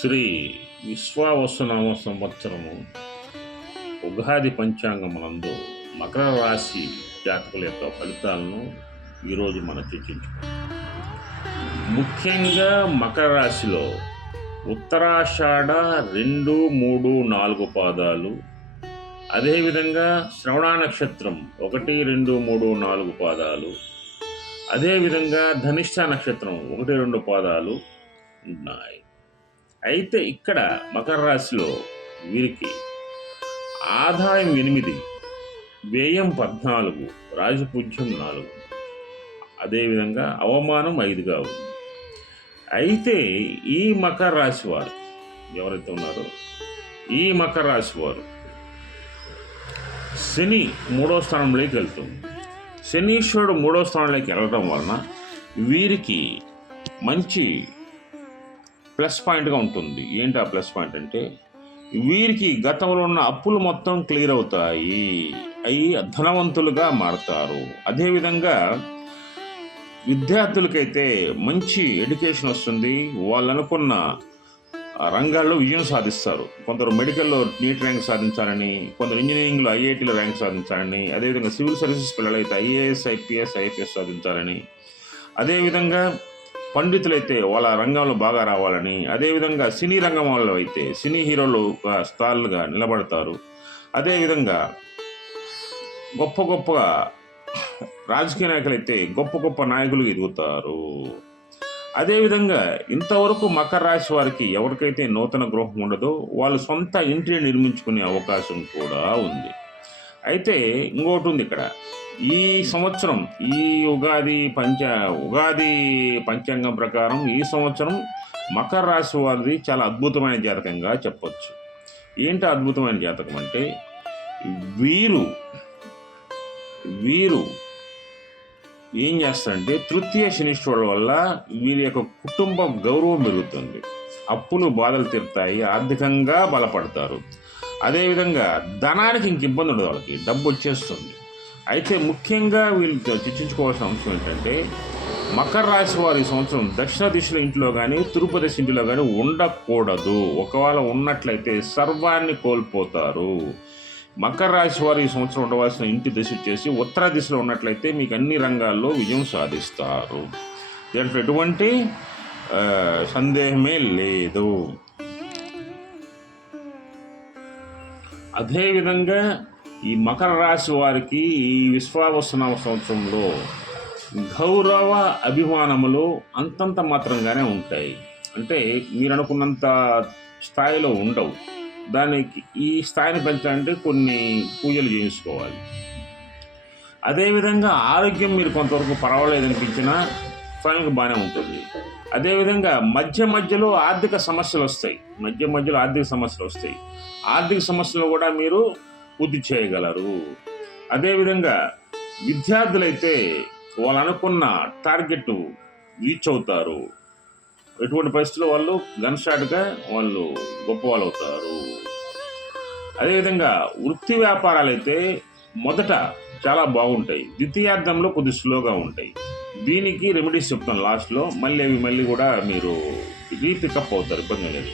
శ్రీ విశ్వావసునామ సంవత్సరము ఉగాది పంచాంగమునందు మకర రాశి జాతకుల యొక్క ఫలితాలను ఈరోజు మనం చర్చించుకుందాం. ముఖ్యంగా మకర రాశిలో ఉత్తరాషాఢ రెండు మూడు నాలుగు పాదాలు అదేవిధంగా శ్రవణ నక్షత్రం ఒకటి రెండు మూడు నాలుగు పాదాలు అదేవిధంగా ధనిష్ట నక్షత్రం ఒకటి రెండు పాదాలు ఉన్నాయి. అయితే ఇక్కడ మకర రాశిలో వీరికి ఆదాయం ఎనిమిది వ్యయం పద్నాలుగు రాజపూజ్యం నాలుగు. అదేవిధంగా అవమానం ఐదుగా ఉంది. అయితే ఈ మకర రాశి వారు ఎవరైతే ఉన్నారో ఈ మకర రాశి వారు శని మూడో స్థానంలోకి వెళ్తుంది. శనీశ్వరుడు మూడో స్థానంలోకి వెళ్ళడం వలన వీరికి మంచి ప్లస్ పాయింట్గా ఉంటుంది. ఏంటి ఆ ప్లస్ పాయింట్ అంటే వీరికి గతంలో ఉన్న అప్పులు మొత్తం క్లియర్ అవుతాయి. అవి ధనవంతులుగా మారతారు. అదేవిధంగా విద్యార్థులకైతే మంచి ఎడ్యుకేషన్ వస్తుంది. వాళ్ళు అనుకున్న రంగాల్లో విజయం సాధిస్తారు. కొందరు మెడికల్లో నీట్ ర్యాంక్ సాధించాలని కొందరు ఇంజనీరింగ్లో ఐఐటీలో ర్యాంక్ సాధించాలని అదేవిధంగా సివిల్ సర్వీసెస్ పిల్లలైతే ఐఏఎస్ ఐపీఎస్ ఐఎఫ్ఎస్ సాధించాలని. అదేవిధంగా పండితులైతే వాళ్ళ రంగంలో బాగా రావాలని అదేవిధంగా సినీ రంగం వాళ్ళు అయితే సినీ హీరోలు ఒక స్టార్లుగా నిలబడతారు. అదేవిధంగా గొప్ప గొప్పగా రాజకీయ నాయకులైతే గొప్ప గొప్ప నాయకులు ఎదుగుతారు. అదేవిధంగా ఇంతవరకు మకర రాశి వారికి ఎవరికైతే నూతన గృహం ఉండదో వాళ్ళు సొంత ఇంటిని నిర్మించుకునే అవకాశం కూడా ఉంది. అయితే ఇంకోటి ఉంది ఇక్కడ. ఈ సంవత్సరం ఈ ఉగాది పంచ ఉగాది పంచాంగం ప్రకారం ఈ సంవత్సరం మకర రాశి వారిది చాలా అద్భుతమైన జాతకంగా చెప్పొచ్చు. ఏంటి అద్భుతమైన జాతకం అంటే వీరు వీరు ఏం చేస్తారంటే తృతీయ శనిశ్వరుల వల్ల వీరి యొక్క కుటుంబ గౌరవం పెరుగుతుంది. అప్పులు బాధలు తీరుతాయి ఆర్థికంగా బలపడతారు. అదేవిధంగా ధనానికి ఇంక ఇబ్బంది ఉండదు వాళ్ళకి డబ్బు వచ్చేస్తుంది. అయితే ముఖ్యంగా వీళ్ళు చర్చించుకోవాల్సిన అంశం ఏంటంటే మకర రాశి వారు ఈ సంవత్సరం దక్షిణ దిశలో ఇంట్లో కానీ తిరుపతి ఇంటిలో కానీ ఉండకూడదు. ఒకవేళ ఉన్నట్లయితే సర్వాన్ని కోల్పోతారు. మకర రాశి వారు ఈ సంవత్సరం ఉండవలసిన ఇంటి దిశ వచ్చేసి ఉత్తర దిశలో ఉన్నట్లయితే మీకు అన్ని రంగాల్లో విజయం సాధిస్తారు. దాంట్లో ఎటువంటి సందేహమే లేదు. అదేవిధంగా ఈ మకర రాశి వారికి ఈ విశ్వావసనామ సంవత్సరంలో గౌరవ అభిమానములు అంతంత మాత్రంగానే ఉంటాయి. అంటే మీరు అనుకున్నంత స్థాయిలో ఉండవు. దానికి ఈ స్థాయిని పెంచాలంటే కొన్ని పూజలు చేయించుకోవాలి. అదేవిధంగా ఆరోగ్యం మీరు కొంతవరకు పర్వాలేదు అనిపించినా ఫైనల్గా బాగానే ఉంటుంది. అదేవిధంగా మధ్య మధ్యలో ఆర్థిక సమస్యలు వస్తాయి. మధ్య మధ్యలో ఆర్థిక సమస్యలు వస్తాయి. ఆర్థిక సమస్యలు కూడా మీరు పూర్తి చేయగలరు. అదేవిధంగా విద్యార్థులైతే వాళ్ళు అనుకున్న టార్గెట్ రీచ్ అవుతారు. ఎటువంటి పరిస్థితుల్లో వాళ్ళు గన్ షాట్గా వాళ్ళు గొప్ప వాళ్ళు అవుతారు అదేవిధంగా వృత్తి వ్యాపారాలు అయితే మొదట చాలా బాగుంటాయి. ద్వితీయార్థంలో కొద్ది స్లోగా ఉంటాయి. దీనికి రెమెడీస్ చెప్తాను లాస్ట్లో. మళ్ళీ అవి మళ్ళీ కూడా మీరు రీపికప్ అవుతారు. ఇబ్బంది లేదు.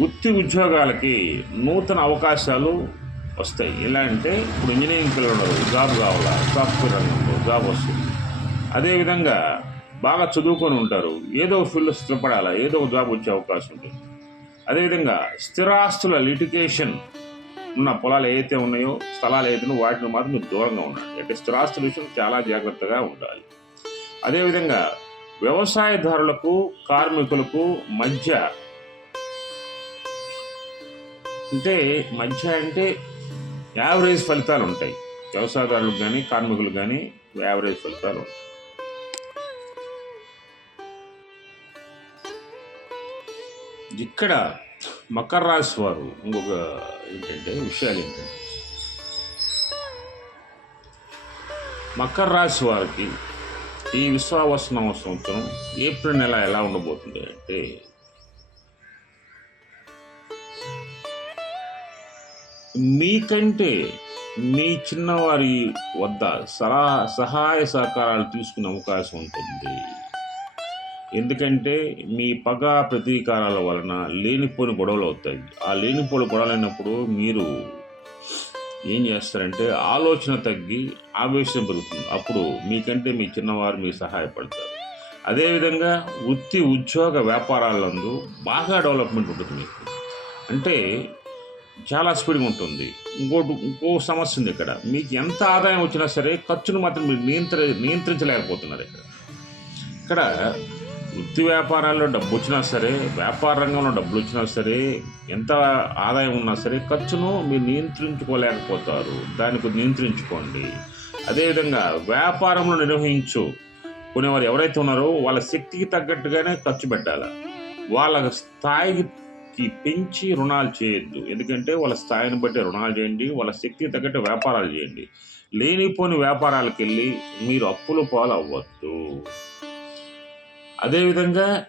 వృత్తి ఉద్యోగాలకి నూతన అవకాశాలు వస్తాయి. ఎలా అంటే ఇప్పుడు ఇంజనీరింగ్ పిల్లలు ఉన్నారు జాబ్ కావాలా? సాఫ్ట్వేర్ రంగంలో జాబ్ వస్తుంది. అదేవిధంగా బాగా చదువుకొని ఉంటారు. ఏదో ఫీల్డ్ స్థిరపడాలా? ఏదో ఒక జాబ్ వచ్చే అవకాశం ఉంటుంది. అదేవిధంగా స్థిరాస్తుల లిటికేషన్ ఉన్న పొలాలు ఏవైతే ఉన్నాయో స్థలాలు ఏదైనా వాటిని మాత్రం మీరు దూరంగా ఉండాలి. అంటే స్థిరాస్తుల విషయం చాలా జాగ్రత్తగా ఉండాలి. అదేవిధంగా వ్యవసాయదారులకు కార్మికులకు మధ్య అంటే మధ్య అంటే యావరేజ్ ఫలితాలు ఉంటాయి. వ్యవసాయదారులకు కానీ కార్మికులకు కానీ యావరేజ్ ఫలితాలు ఉంటాయి. ఇక్కడ మకర రాశి వారు ఇంకొక ఏంటంటే విషయాలు ఏంటంటే మకర రాశి వారికి ఈ విశ్వావసనామ సంవత్సరం ఏప్రిల్ నెల ఎలా ఉండబోతుంది అంటే మీకంటే మీ చిన్నవారి వద్ద సలహా సహాయ సహకారాలు తీసుకునే అవకాశం ఉంటుంది. ఎందుకంటే మీ పగ ప్రతీకారాల వలన లేనిపోని గొడవలు అవుతాయి. ఆ లేనిపోని గొడవలైనప్పుడు మీరు ఏం చేస్తారంటే ఆలోచన తగ్గి ఆవేశం పెరుగుతుంది. అప్పుడు మీకంటే మీ చిన్నవారు మీకు సహాయపడతారు. అదేవిధంగా వృత్తి ఉద్యోగ వ్యాపారాలందు బాగా డెవలప్మెంట్ ఉంటుంది మీకు. అంటే చాలా స్పీడ్గా ఉంటుంది. ఇంకోటి ఇంకో సమస్య ఉంది ఇక్కడ. మీకు ఎంత ఆదాయం వచ్చినా సరే ఖర్చును మాత్రం మీరు నియంత్ర నియంత్రించలేకపోతున్నారు ఇక్కడ. ఇక్కడ వృత్తి వ్యాపారాల్లో డబ్బు వచ్చినా సరే వ్యాపార రంగంలో డబ్బులు వచ్చినా సరే ఎంత ఆదాయం ఉన్నా సరే ఖర్చును మీరు నియంత్రించుకోలేకపోతారు. దానికి నియంత్రించుకోండి. అదేవిధంగా వ్యాపారంలో నిర్వహించు కొనేవారు ఎవరైతే ఉన్నారో వాళ్ళ శక్తికి తగ్గట్టుగానే ఖర్చు పెట్టాలి. వాళ్ళ స్థాయికి పెంచి రుణాలు చేయొద్దు. ఎందుకంటే వాళ్ళ స్థాయిని బట్టి రుణాలు చేయండి వాళ్ళ శక్తికి తగ్గట్టు వ్యాపారాలు చేయండి. లేనిపోని వ్యాపారాలకు వెళ్ళి మీరు అప్పులు పాలు అవ్వద్దు అదేవిధంగా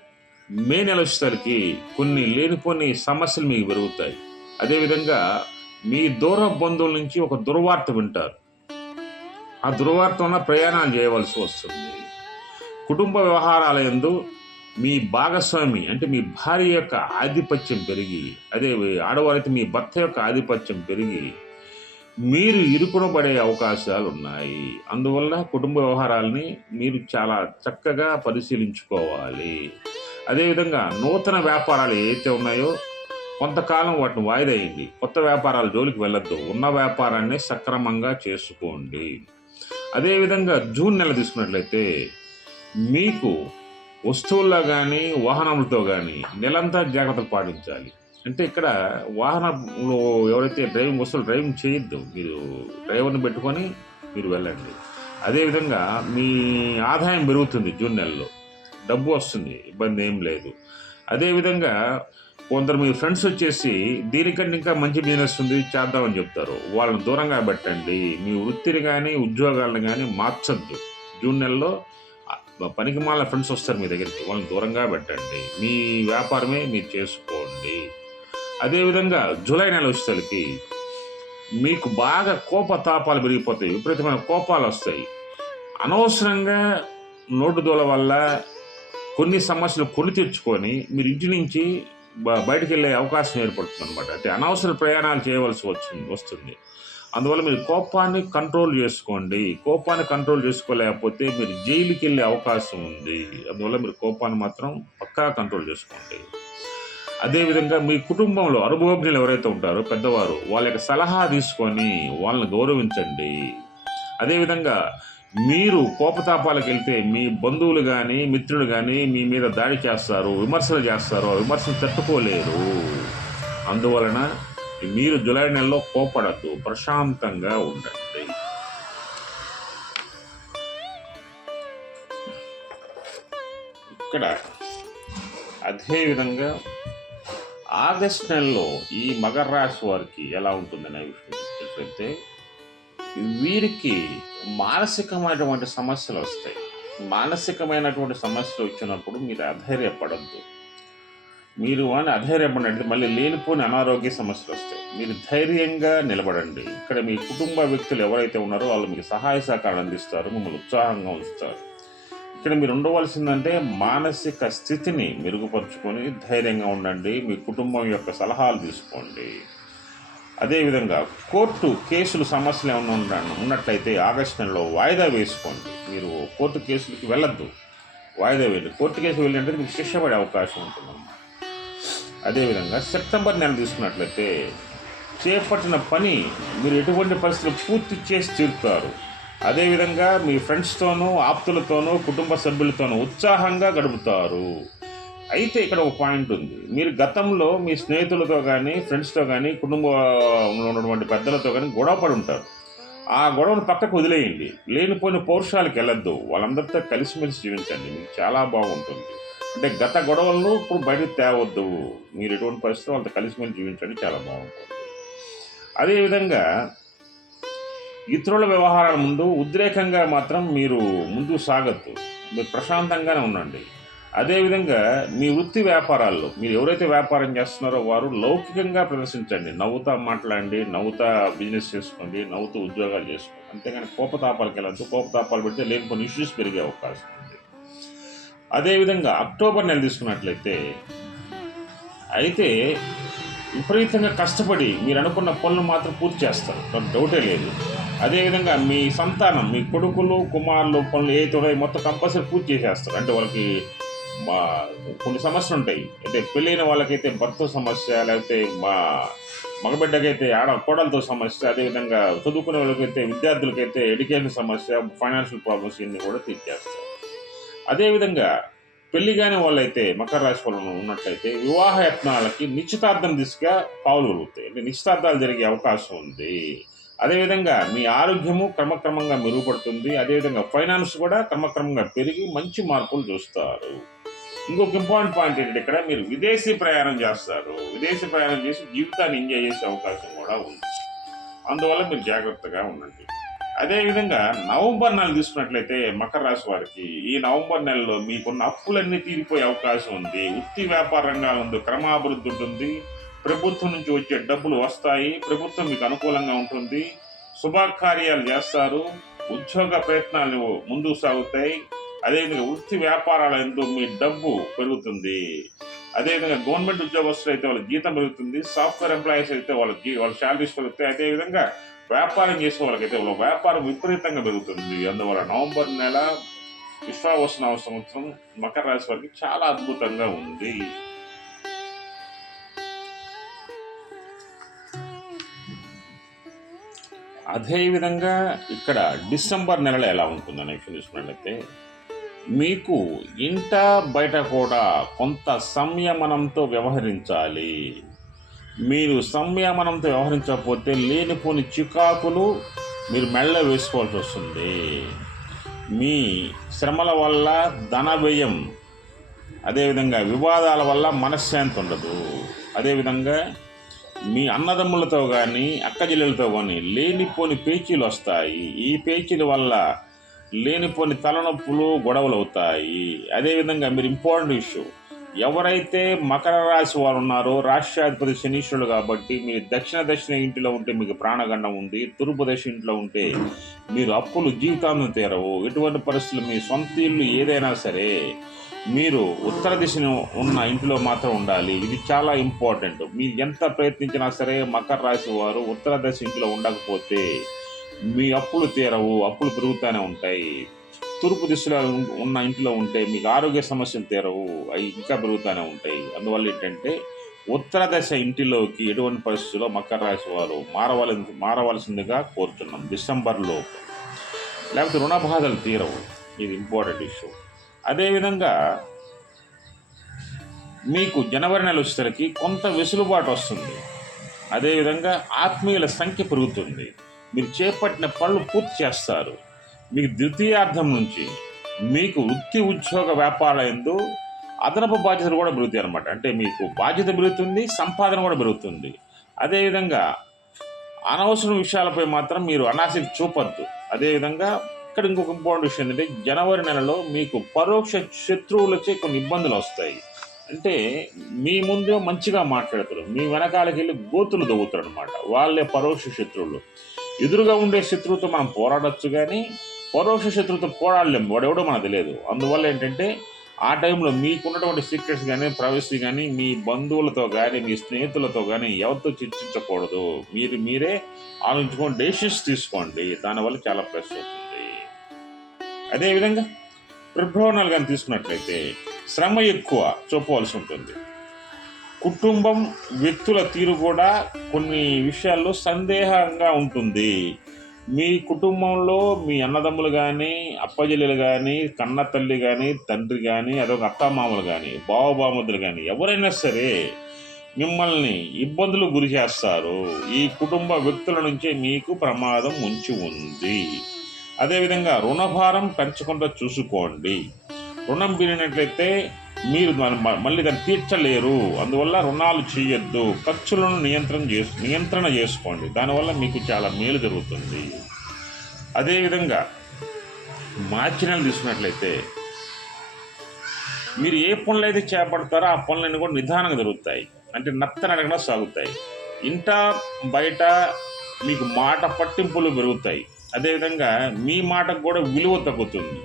మే నెల వచ్చేసరికి కొన్ని లేనిపోని సమస్యలు మీకు పెరుగుతాయి. అదేవిధంగా మీ దూర బంధువుల నుంచి ఒక దుర్వార్త వింటారు. ఆ దుర్వార్త వల్ల ప్రయాణాలు చేయవలసి వస్తుంది. కుటుంబ వ్యవహారాల యందు మీ భాగస్వామి అంటే మీ భార్య యొక్క ఆధిపత్యం పెరిగి అదే ఆడవారైతే మీ భర్త యొక్క ఆధిపత్యం పెరిగి మీరు ఇరుకునబడే అవకాశాలు ఉన్నాయి అందువల్ల కుటుంబ వ్యవహారాలని మీరు చాలా చక్కగా పరిశీలించుకోవాలి. అదేవిధంగా నూతన వ్యాపారాలు ఏవైతే ఉన్నాయో కొంతకాలం వాటిని వాయిదేయండి కొత్త వ్యాపారాల జోలికి వెళ్ళొద్దు. ఉన్న వ్యాపారాన్ని సక్రమంగా చేసుకోండి. అదేవిధంగా జూన్ నెల తీసుకున్నట్లయితే మీకు వస్తువుల్లో కానీ వాహనములతో కానీ నెలంతా జాగ్రత్తలు పాటించాలి. అంటే ఇక్కడ వాహనంలో ఎవరైతే డ్రైవింగ్ వస్తువులు డ్రైవింగ్ చేయొద్దు మీరు డ్రైవర్ని పెట్టుకొని మీరు వెళ్ళండి. అదేవిధంగా మీ ఆదాయం పెరుగుతుంది జూన్ నెలలో. డబ్బు వస్తుంది ఇబ్బంది ఏం లేదు. అదేవిధంగా కొందరు మీ ఫ్రెండ్స్ వచ్చేసి దీనికంటే ఇంకా మంచి బిజినెస్ ఉంది చేద్దామని చెప్తారు. వాళ్ళని దూరంగా పెట్టండి. మీ వృత్తిని కానీ ఉద్యోగాలను కానీ మార్చొద్దు. జూన్ నెలలో పనికి మాల ఫ్రెండ్స్ వస్తారు మీ దగ్గరికి. వాళ్ళని దూరంగా పెట్టండి. మీ వ్యాపారమే మీరు చేసుకోండి. అదేవిధంగా జూలై నెల వచ్చేసరికి మీకు బాగా కోపతాపాలు పెరిగిపోతాయి. విపరీతమైన కోపాలు వస్తాయి. అనవసరంగా నోటు దూల వల్ల కొన్ని సమస్యలు కొని తెచ్చుకొని మీరు ఇంటి నుంచి బయటికి వెళ్ళే అవకాశం ఏర్పడుతుంది అనమాట అంటే అనవసర ప్రయాణాలు చేయవలసి వచ్చింది వస్తుంది. అందువల్ల మీరు కోపాన్ని కంట్రోల్ చేసుకోండి. కోపాన్ని కంట్రోల్ చేసుకోలేకపోతే మీరు జైలుకి వెళ్ళే అవకాశం ఉంది. అందువల్ల మీరు కోపాన్ని మాత్రం పక్కా కంట్రోల్ చేసుకోండి. అదేవిధంగా మీ కుటుంబంలో అనుభవజ్ఞులు ఎవరైతే ఉంటారో పెద్దవారు వాళ్ళ యొక్క సలహా తీసుకొని వాళ్ళని గౌరవించండి. అదేవిధంగా మీరు కోపతాపాలకు వెళ్తే మీ బంధువులు కానీ మిత్రులు కానీ మీ మీద దాడి చేస్తారు విమర్శలు చేస్తారు. ఆ విమర్శలు తట్టుకోలేరు. అందువలన మీరు జూలై నెలలో కోపడద్దు ప్రశాంతంగా ఉండండి. ఇక్కడ అదేవిధంగా ఆగస్ట్ నెలలో ఈ మకర రాశి వారికి ఎలా ఉంటుందనే విషయం చూసినట్లయితే వీరికి మానసికమైనటువంటి సమస్యలు వస్తాయి. మానసికమైనటువంటి సమస్యలు వచ్చినప్పుడు మీరు అధైర్యపడద్దు. మీరు అని అధైర్యపడండి మళ్ళీ లేనిపోని అనారోగ్య సమస్యలు వస్తాయి. మీరు ధైర్యంగా నిలబడండి. ఇక్కడ మీ కుటుంబ వ్యక్తులు ఎవరైతే ఉన్నారో వాళ్ళు మీకు సహాయ సహకారం అందిస్తారు మిమ్మల్ని ఉత్సాహంగా ఉంచుతారు. ఇక్కడ మీరు ఉండవలసిందంటే మానసిక స్థితిని మెరుగుపరుచుకొని ధైర్యంగా ఉండండి. మీ కుటుంబం యొక్క సలహాలు తీసుకోండి. అదేవిధంగా కోర్టు కేసులు సమస్యలు ఏమైనా ఉన్న ఉన్నట్లయితే ఆగస్టు నెలలో వాయిదా వేసుకోండి. మీరు కోర్టు కేసులకి వెళ్ళొద్దు. వాయిదా వెళ్ళి కోర్టు కేసు వెళ్ళినట్టు మీకు శిక్ష పడే అవకాశం ఉంటుందన్నమాట అదేవిధంగా సెప్టెంబర్ నెల తీసుకున్నట్లయితే చేపట్టిన పని మీరు ఎటువంటి పరిస్థితులు పూర్తి చేసి తీరుతారు. అదేవిధంగా మీ ఫ్రెండ్స్తోనూ ఆప్తులతోనూ కుటుంబ సభ్యులతోనూ ఉత్సాహంగా గడుపుతారు. అయితే ఇక్కడ ఒక పాయింట్ ఉంది. మీరు గతంలో మీ స్నేహితులతో కానీ ఫ్రెండ్స్తో కానీ కుటుంబంలో ఉన్నటువంటి పెద్దలతో కానీ గొడవ పడి ఉంటారు. ఆ గొడవను పక్కకు వదిలేయండి. లేనిపోయిన పౌరుషాలకు వెళ్ళొద్దు. వాళ్ళందరితో కలిసిమెలిసి జీవించండి. మీకు చాలా బాగుంటుంది. అంటే గత గొడవలను ఇప్పుడు బయటకు తేవద్దు. మీరు ఎటువంటి పరిస్థితులు అంత కలిసిమెలిసి జీవించండి చాలా బాగుంటుంది. అదేవిధంగా ఇతరుల వ్యవహారాల ముందు ఉద్రేకంగా మాత్రం మీరు ముందు సాగద్దు. మీరు ప్రశాంతంగానే ఉండండి. అదేవిధంగా మీ వృత్తి వ్యాపారాల్లో మీరు ఎవరైతే వ్యాపారం చేస్తున్నారో వారు లౌకికంగా ప్రదర్శించండి. నవ్వుతా మాట్లాడండి నవ్వుతా బిజినెస్ చేసుకోండి నవ్వుతూ ఉద్యోగాలు చేసుకోండి. అంతేగాని కోపతాపాలకు వెళ్ళద్దు. కోపతాపాలు పెడితే లేకపోతే ఇష్యూస్ పెరిగే అవకాశం. అదేవిధంగా అక్టోబర్ నెల తీసుకున్నట్లయితే అయితే విపరీతంగా కష్టపడి మీరు అనుకున్న పనులు మాత్రం పూర్తి చేస్తారు. దాంట్లో డౌటే లేదు. అదేవిధంగా మీ సంతానం మీ కొడుకులు కుమారులు పనులు ఏ ఉన్నాయో మొత్తం కంపల్సరీ పూర్తి చేసేస్తారు. అంటే వాళ్ళకి మా కొన్ని సమస్యలు ఉంటాయి. అంటే పెళ్ళైన వాళ్ళకైతే భర్త సమస్య లేకపోతే మా మగబిడ్డకైతే ఆడ కోడలతో సమస్య అదేవిధంగా చదువుకునే వాళ్ళకైతే విద్యార్థులకైతే ఎడ్యుకేషన్ సమస్య ఫైనాన్షియల్ ప్రాబ్లమ్స్ ఇవన్నీ కూడా తీర్చేస్తారు. అదేవిధంగా పెళ్ళి కాని వాళ్ళైతే మకర రాశి వాళ్ళు ఉన్నట్లయితే వివాహ యత్నాలకి నిశ్చితార్థం దిశగా పావులు కలుగుతాయి అంటే నిశ్చితార్థాలు జరిగే అవకాశం ఉంది. అదేవిధంగా మీ ఆరోగ్యము క్రమక్రమంగా మెరుగుపడుతుంది. అదేవిధంగా ఫైనాన్స్ కూడా క్రమక్రమంగా పెరిగి మంచి మార్పులు చూస్తారు. ఇంకొక ఇంపార్టెంట్ పాయింట్ ఏంటంటే ఇక్కడ మీరు విదేశీ ప్రయాణం చేస్తారు. విదేశీ ప్రయాణం చేసి జీవితాన్ని ఎంజాయ్ చేసే అవకాశం కూడా ఉంది. అందువల్ల మీరు జాగ్రత్తగా ఉండండి. అదేవిధంగా నవంబర్ నెల తీసుకున్నట్లయితే మకర రాశి వారికి ఈ నవంబర్ నెలలో మీకున్న అప్పులన్నీ తీరిపోయే అవకాశం ఉంది. వృత్తి వ్యాపార రంగాలందు క్రమాభివృద్ధి ఉంటుంది. ప్రభుత్వం నుంచి వచ్చే డబ్బులు వస్తాయి. ప్రభుత్వం మీకు అనుకూలంగా ఉంటుంది. శుభకార్యాలు చేస్తారు. ఉద్యోగ ప్రయత్నాలు ముందుకు సాగుతాయి. అదేవిధంగా వృత్తి వ్యాపారాల ఎందు మీ డబ్బు పెరుగుతుంది. అదేవిధంగా గవర్నమెంట్ ఉద్యోగస్తులు అయితే వాళ్ళ జీతం పెరుగుతుంది. సాఫ్ట్వేర్ ఎంప్లాయీస్ అయితే వాళ్ళ జీ వాళ్ళ శాలరీస్ పెరుగుతాయి. అదేవిధంగా వ్యాపారం చేసే వాళ్ళకైతే వ్యాపారం విపరీతంగా పెరుగుతుంది. అందువల్ల నవంబర్ నెల విశ్వావసనామ సంవత్సరం మకర రాశి వారికి చాలా అద్భుతంగా ఉంది. అదేవిధంగా ఇక్కడ డిసెంబర్ నెలలో ఎలా ఉంటుందని విషయం చూసుకున్నట్లయితే మీకు ఇంట బయట కూడా కొంత సంయమనంతో వ్యవహరించాలి. మీరు సంయమనంతో వ్యవహరించకపోతే లేనిపోని చికాకులు మీరు మెళ్ళ వేసుకోవాల్సి వస్తుంది. మీ శ్రమల వల్ల ధన వ్యయం అదేవిధంగా వివాదాల వల్ల మనశ్శాంతి ఉండదు. అదేవిధంగా మీ అన్నదమ్ములతో కానీ అక్కజల్లులతో కానీ లేనిపోని పేచీలు వస్తాయి. ఈ పేచీల వల్ల లేనిపోని తలనొప్పులు గొడవలు అవుతాయి అదేవిధంగా మీరు ఇంపార్టెంట్ ఇష్యూ. ఎవరైతే మకర రాశి వారు ఉన్నారో రాష్ట్రాధిపతి శనీశ్వరుడు కాబట్టి మీరు దక్షిణ దక్షిణ ఇంటిలో ఉంటే మీకు ప్రాణగండం ఉంది తూర్పు దశ ఇంట్లో ఉంటే మీరు అప్పులు జీవితాన్ని తీరవు. ఎటువంటి పరిస్థితులు మీ సొంత ఇల్లు ఏదైనా సరే మీరు ఉత్తర దిశను ఉన్న ఇంటిలో మాత్రం ఉండాలి. ఇది చాలా ఇంపార్టెంట్. మీరు ఎంత ప్రయత్నించినా సరే మకర రాశి వారు ఉత్తర దశ ఇంట్లో ఉండకపోతే మీ అప్పులు తీరవు అప్పులు పెరుగుతూనే ఉంటాయి. తూర్పు దిశలో ఉన్న ఇంట్లో ఉంటే మీకు ఆరోగ్య సమస్యలు తీరవు. అవి ఇంకా పెరుగుతూనే ఉంటాయి. అందువల్ల ఏంటంటే ఉత్తర దశ ఇంటిలోకి ఎటువంటి పరిస్థితుల్లో మకర రాశి వారు మారవల మారవలసిందిగా కోరుతున్నాం. డిసెంబర్లో లేకపోతే రుణ బాధలు తీరవు. ఇది ఇంపార్టెంట్ ఇష్యూ. అదేవిధంగా మీకు జనవరి నెల వచ్చేసరికి కొంత వెసులుబాటు వస్తుంది. అదేవిధంగా ఆత్మీయుల సంఖ్య పెరుగుతుంది. మీరు చేపట్టిన పనులు పూర్తి చేస్తారు. మీకు ద్వితీయార్థం నుంచి మీకు వృత్తి ఉద్యోగ వ్యాపారాలందు అదనపు బాధ్యతలు కూడా పెరుగుతాయి అనమాట అంటే మీకు బాధ్యత పెరుగుతుంది సంపాదన కూడా పెరుగుతుంది. అదేవిధంగా అనవసరం విషయాలపై మాత్రం మీరు అనాసక్తి చూపద్దు. అదేవిధంగా ఇక్కడ ఇంకొక ఇంపార్టెంట్ విషయం ఏంటంటే జనవరి నెలలో మీకు పరోక్ష శత్రువులచే కొన్ని ఇబ్బందులు వస్తాయి. అంటే మీ ముందే మంచిగా మాట్లాడతారు. మీ వెనకాలకి వెళ్ళి గోతులు దవ్వుతారు అనమాట వాళ్ళే పరోక్ష శత్రువులు. ఎదురుగా ఉండే శత్రువుతో మనం పోరాడొచ్చు కానీ పరోక్ష శత్రువుతో పోరాడలేము. వాడెవడో మనకు తెలియదు. అందువల్ల ఏంటంటే ఆ టైంలో మీకున్నటువంటి సీక్రెట్స్ కానీ ప్రైవసీ కానీ మీ బంధువులతో కానీ మీ స్నేహితులతో కానీ ఎవరితో చర్చించకూడదు. మీరు మీరే ఆలోచించుకొని డెసిషన్స్ తీసుకోండి. దానివల్ల చాలా ప్లస్ అవుతుంది. అదేవిధంగా ప్రభావనాలు కానీ తీసుకున్నట్లయితే శ్రమ ఎక్కువ చూపవలసి ఉంటుంది. కుటుంబం వ్యక్తుల తీరు కూడా కొన్ని విషయాల్లో సందేహంగా ఉంటుంది. మీ కుటుంబంలో మీ అన్నదమ్ములు కానీ అప్పజల్లులు కానీ కన్న తల్లి కానీ తండ్రి కానీ అదొక అత్తమామలు కానీ బావబామదులు కానీ ఎవరైనా సరే మిమ్మల్ని ఇబ్బందులు గురి చేస్తారు. ఈ కుటుంబ వ్యక్తుల నుంచి మీకు ప్రమాదం ఉంచి ఉంది. అదేవిధంగా రుణభారం పెంచకుండా చూసుకోండి. రుణం పెరిగినట్లయితే మీరు దాన్ని మళ్ళీ దాన్ని తీర్చలేరు. అందువల్ల రుణాలు చేయొద్దు ఖర్చులను నియంత్రణ చేసు నియంత్రణ చేసుకోండి. దానివల్ల మీకు చాలా మేలు జరుగుతుంది. అదేవిధంగా మార్చి నెల తీసుకున్నట్లయితే మీరు ఏ పనులు అయితే చేపడతారో ఆ పనులన్నీ కూడా నిదానంగా జరుగుతాయి. అంటే నత్తనడగగా సాగుతాయి. ఇంట బయట మీకు మాట పట్టింపులు పెరుగుతాయి. అదేవిధంగా మీ మాటకు కూడా విలువ తగ్గుతుంది.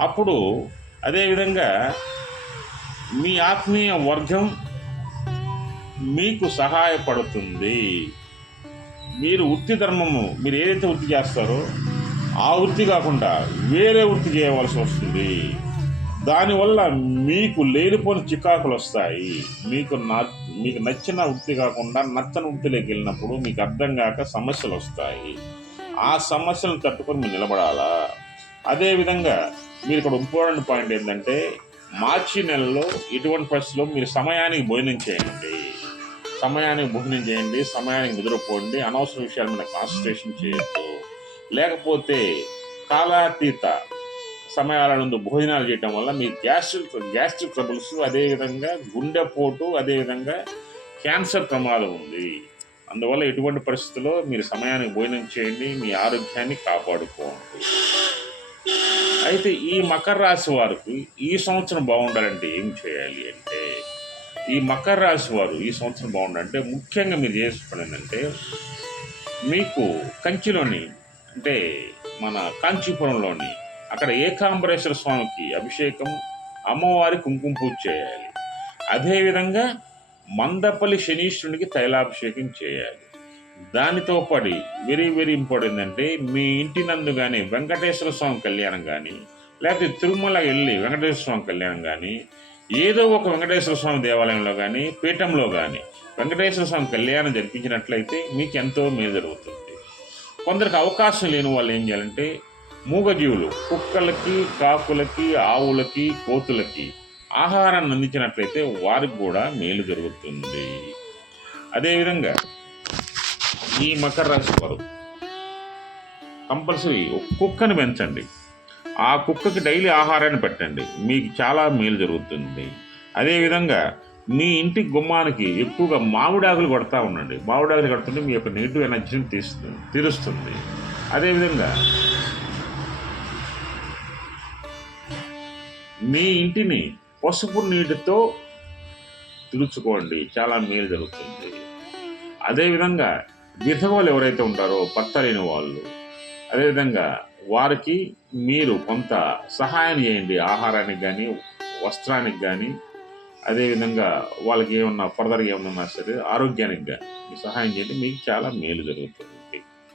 అప్పుడు అదేవిధంగా మీ ఆత్మీయ వర్గం మీకు సహాయపడుతుంది. మీరు వృత్తి ధర్మము మీరు ఏదైతే వృత్తి చేస్తారో ఆ వృత్తి కాకుండా వేరే వృత్తి చేయవలసి వస్తుంది. దానివల్ల మీకు లేనిపోని చికాకులు వస్తాయి. మీకు నా మీకు నచ్చిన వృత్తి కాకుండా నచ్చని వృత్తిలోకి వెళ్ళినప్పుడు మీకు అర్థం కాక సమస్యలు వస్తాయి. ఆ సమస్యలను తట్టుకొని మీరు నిలబడాలా? అదేవిధంగా మీరు ఇక్కడ ఇంపార్టెంట్ పాయింట్ ఏంటంటే మార్చి నెలలో ఇటువంటి పరిస్థితుల్లో మీరు సమయానికి భోజనం చేయండి. సమయానికి భోజనం చేయండి సమయానికి నిద్రపోండి అనవసర విషయాల మీద కాన్సన్ట్రేషన్ చేయొద్దు. లేకపోతే కాలాతీత సమయాలందు భోజనాలు చేయటం వల్ల మీ గ్యాస్ట్రిక్ గ్యాస్ట్రిక్ ట్రబుల్స్ అదేవిధంగా గుండెపోటు అదేవిధంగా క్యాన్సర్ ప్రమాదం ఉంది. అందువల్ల ఎటువంటి పరిస్థితుల్లో మీరు సమయానికి భోజనం చేయండి మీ ఆరోగ్యాన్ని కాపాడుకోండి. అయితే ఈ మకర రాశి వారికి ఈ సంవత్సరం బాగుండాలంటే ఏం చేయాలి అంటే ఈ మకర రాశి వారు ఈ సంవత్సరం బాగుండాలంటే ముఖ్యంగా మీరు చేసుకోండి మీకు కంచిలోని అంటే మన కాంచీపురంలోని అక్కడ ఏకాంబరేశ్వర స్వామికి అభిషేకం అమ్మవారి కుంకుమ పూజ చేయాలి. అదేవిధంగా మందపల్లి శనీశ్వరునికి తైలాభిషేకం చేయాలి. దానితో పడి వెరీ వెరీ ఇంపార్టెంట్ అంటే మీ ఇంటి నందు కానీ వెంకటేశ్వర స్వామి కళ్యాణం కానీ లేకపోతే తిరుమల వెళ్ళి వెంకటేశ్వర స్వామి కళ్యాణం కానీ ఏదో ఒక వెంకటేశ్వర స్వామి దేవాలయంలో కానీ పీఠంలో కానీ వెంకటేశ్వర స్వామి కళ్యాణం జరిపించినట్లయితే మీకు ఎంతో మేలు జరుగుతుంది. కొందరికి అవకాశం లేని వాళ్ళు ఏం చేయాలంటే మూగజీవులు కుక్కలకి కాకులకి ఆవులకి కోతులకి ఆహారాన్ని అందించినట్లయితే వారికి కూడా మేలు జరుగుతుంది. అదేవిధంగా ఈ మకర రాశి వారు. కంపల్సరీ కుక్కని పెంచండి. ఆ కుక్కకి డైలీ ఆహారాన్ని పెట్టండి. మీకు చాలా మేలు జరుగుతుంది. అదేవిధంగా మీ ఇంటి గుమ్మానికి ఎక్కువగా మామిడాకులు కొడతా ఉండండి. మామిడాకులు కొడుతుంటే మీ యొక్క నెగిటివ్ ఎనర్జీని తీస్తుంది తీరుస్తుంది. అదేవిధంగా మీ ఇంటిని పసుపు నీటితో తుడుచుకోండి. చాలా మేలు జరుగుతుంది. అదేవిధంగా విధవలు ఎవరైతే ఉంటారో భర్త లేని వాళ్ళు అదేవిధంగా వారికి మీరు కొంత సహాయం చేయండి. ఆహారానికి కానీ వస్త్రానికి కానీ అదేవిధంగా వాళ్ళకి ఏమన్నా ఫర్దర్గా ఏమన్నా సరే ఆరోగ్యానికి కానీ మీ సహాయం చేయండి. మీకు చాలా మేలు జరుగుతుంది.